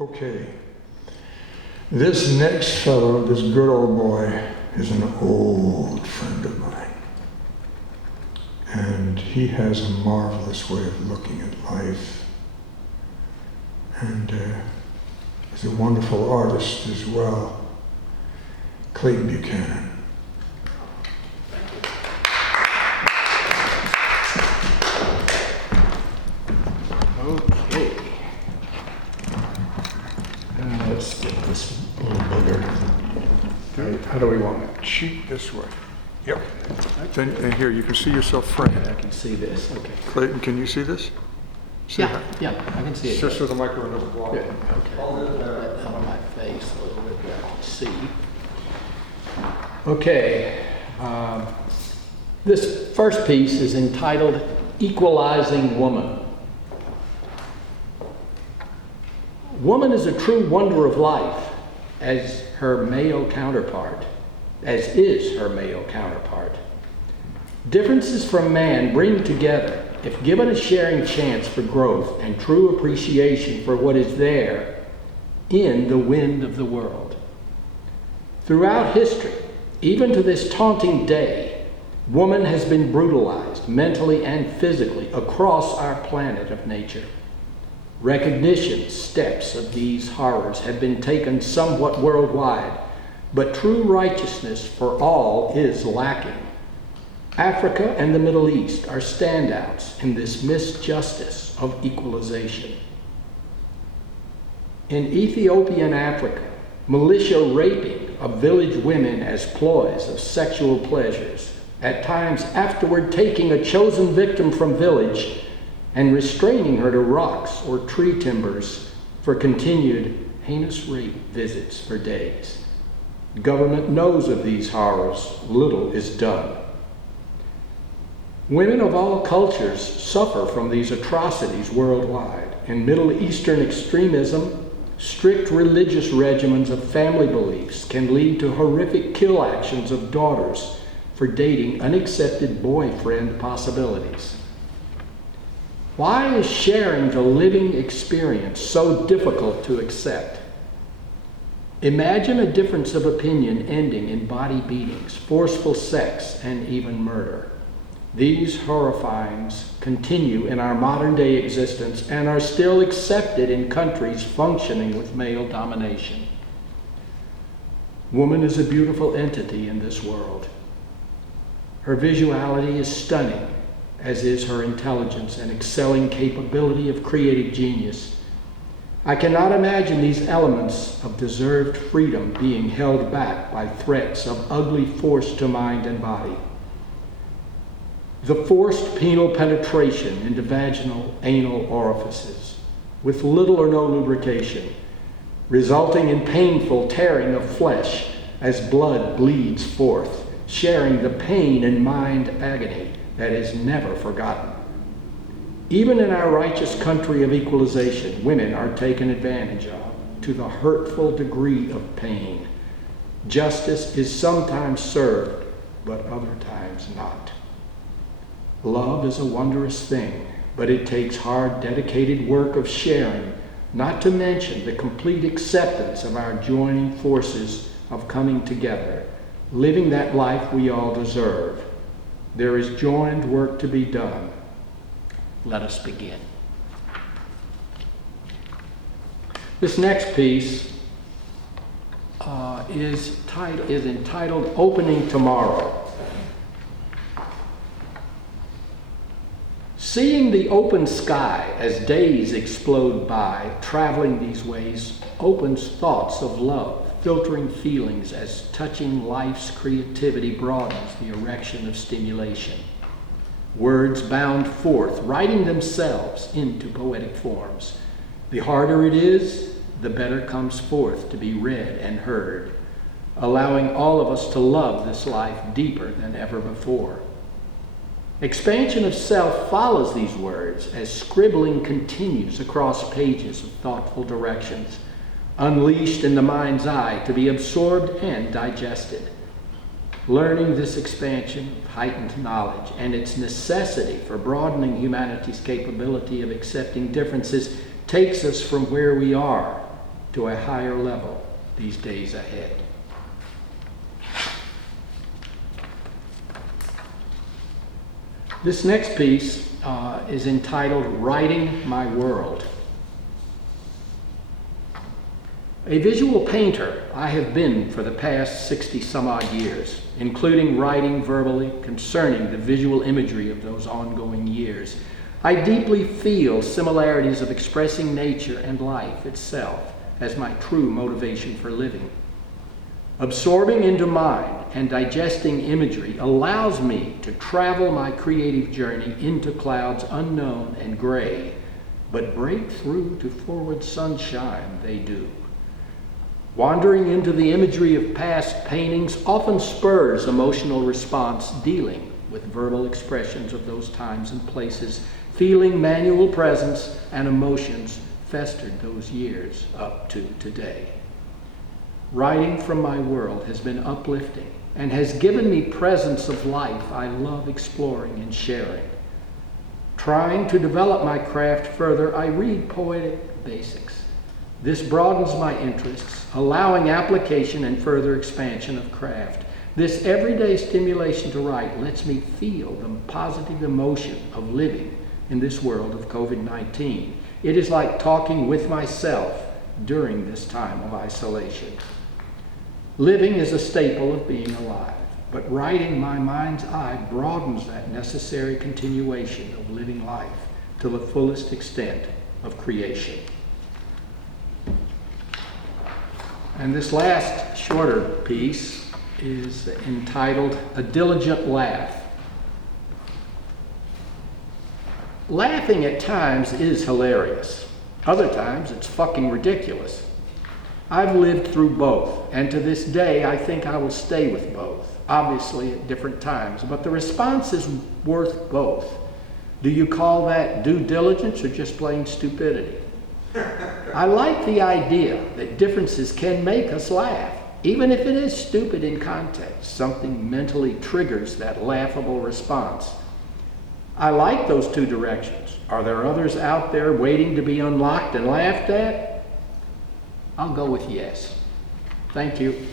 Okay, this next fellow, this good old boy, is an old friend of mine. And he has a marvelous way of looking at life. And he's a wonderful artist as well. Clayton Buchanan. Okay. Let's get this a little bigger. How do we want it? Sheet this way. Yep. Then, and here, you can see yourself framed. I can see this. Okay. Clayton, can you see this? See Yeah, I can see it. Just with the microphone doesn't block. Good. Okay. Let that out of my face a little bit where I can see. Okay. This first piece is entitled Equalizing Woman. Woman is a true wonder of life, as is her male counterpart. Differences from man bring together, if given a sharing chance for growth and true appreciation for what is there in the wind of the world. Throughout history, even to this taunting day, woman has been brutalized mentally and physically across our planet of nature. Recognition steps of these horrors have been taken somewhat worldwide, but true righteousness for all is lacking. Africa and the Middle East are standouts in this misjustice of equalization. In Ethiopian Africa, militia raping of village women as ploys of sexual pleasures, at times afterward taking a chosen victim from village and restraining her to rocks or tree timbers for continued heinous rape visits for days. Government knows of these horrors, little is done. Women of all cultures suffer from these atrocities worldwide. In Middle Eastern extremism, strict religious regimens of family beliefs can lead to horrific kill actions of daughters for dating unaccepted boyfriend possibilities. Why is sharing the living experience so difficult to accept? Imagine a difference of opinion ending in body beatings, forceful sex, and even murder. These horrifyings continue in our modern day existence and are still accepted in countries functioning with male domination. Woman is a beautiful entity in this world. Her visuality is stunning, as is her intelligence and excelling capability of creative genius. I cannot imagine these elements of deserved freedom being held back by threats of ugly force to mind and body. The forced penile penetration into vaginal, anal orifices with little or no lubrication, resulting in painful tearing of flesh as blood bleeds forth, sharing the pain and mind agony that is never forgotten. Even in our righteous country of equalization, women are taken advantage of to the hurtful degree of pain. Justice is sometimes served, but other times not. Love is a wondrous thing, but it takes hard, dedicated work of sharing, not to mention the complete acceptance of our joining forces of coming together, living that life we all deserve. There is joined work to be done. Let us begin. This next piece is entitled Opening Tomorrow. Seeing the open sky as days explode by, traveling these ways opens thoughts of love, filtering feelings as touching life's creativity broadens the erection of stimulation. Words bound forth, writing themselves into poetic forms. The harder it is, the better comes forth to be read and heard, allowing all of us to love this life deeper than ever before. Expansion of self follows these words as scribbling continues across pages of thoughtful directions, unleashed in the mind's eye to be absorbed and digested. Learning this expansion of heightened knowledge and its necessity for broadening humanity's capability of accepting differences takes us from where we are to a higher level these days ahead. This next piece is entitled Writing My World. A visual painter I have been for the past 60 some odd years, including writing verbally concerning the visual imagery of those ongoing years. I deeply feel similarities of expressing nature and life itself as my true motivation for living. Absorbing into mind and digesting imagery allows me to travel my creative journey into clouds unknown and gray, but break through to forward sunshine they do. Wandering into the imagery of past paintings often spurs emotional response dealing with verbal expressions of those times and places, feeling manual presence and emotions festered those years up to today. Writing from my world has been uplifting and has given me presence of life I love exploring and sharing. Trying to develop my craft further, I read poetic basics. This broadens my interests, allowing application and further expansion of craft. This everyday stimulation to write lets me feel the positive emotion of living in this world of COVID-19. It is like talking with myself during this time of isolation. Living is a staple of being alive, but writing my mind's eye broadens that necessary continuation of living life to the fullest extent of creation. And this last shorter piece is entitled A Diligent Laugh. Laughing at times is hilarious. Other times it's fucking ridiculous. I've lived through both, and to this day I think I will stay with both, obviously at different times, but the response is worth both. Do you call that due diligence or just plain stupidity? I like the idea that differences can make us laugh, even if it is stupid in context. Something mentally triggers that laughable response. I like those two directions. Are there others out there waiting to be unlocked and laughed at? I'll go with yes. Thank you.